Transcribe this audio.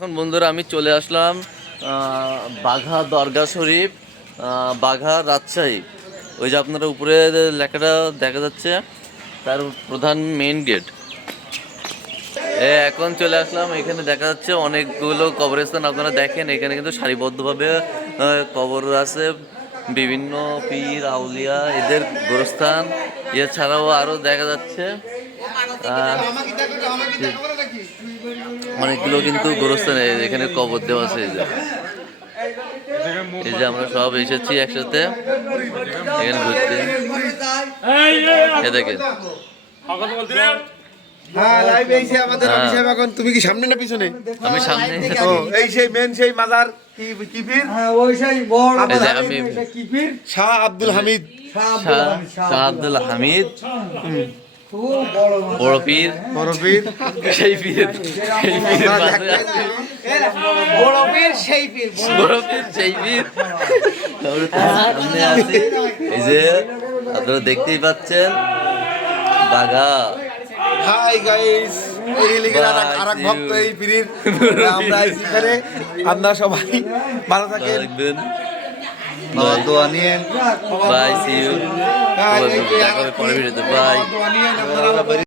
এখন বন্ধুরা আমি চলে আসলাম বাঘা দরগা শরীফ বাঘা রাজশাহী। ওই যে আপনারা উপরে লেখাটা দেখা যাচ্ছে, তার প্রধান মেইন গেট এখন চলে আসলাম, এখানে দেখা যাচ্ছে অনেকগুলো কবরস্থান আপনারা দেখেন, এখানে কিন্তু সারিবদ্ধভাবে কবর আছে, বিভিন্ন পীর, আউলিয়া, এদের গোরস্থান। এছাড়াও আরও দেখা যাচ্ছে অনেকগুলো কিন্তু গোরস্থান এখানে কবর দেওয়া আছে এই যে। এই যে আমরা সব এসেছি একসাথে এখানে ঘুরতে। এ দেখেন। হ্যাঁ লাইভ এই আমাদের হ্যাঁ। তুমি কি সামনে না পিছনে? আমি সামনে। এই সেই মেন সেই মাজার হ্যাঁ ওই সেই বড় এই যে আমি কিপির শাহ আব্দুল হামিদ। শাহ আব্দুল হামিদ। বড় পীর। বড় পীর। সেই পীর সেই পীর বড় পীর সেই পীর বড় পীর। সেই পীর। সামনে আছি। এই যে আপনারা দেখতেই পাচ্ছেন বাঘা। হাই গাইস এই ভক্ত পীরের। আমরা এখানে। আপনারা সবাই ভালো থাকেন। দেখবেন দোয়া নিয়ে বাই সি ইউ হ্যাঁ, দেখা হবে পরের ভিডিওতে বাই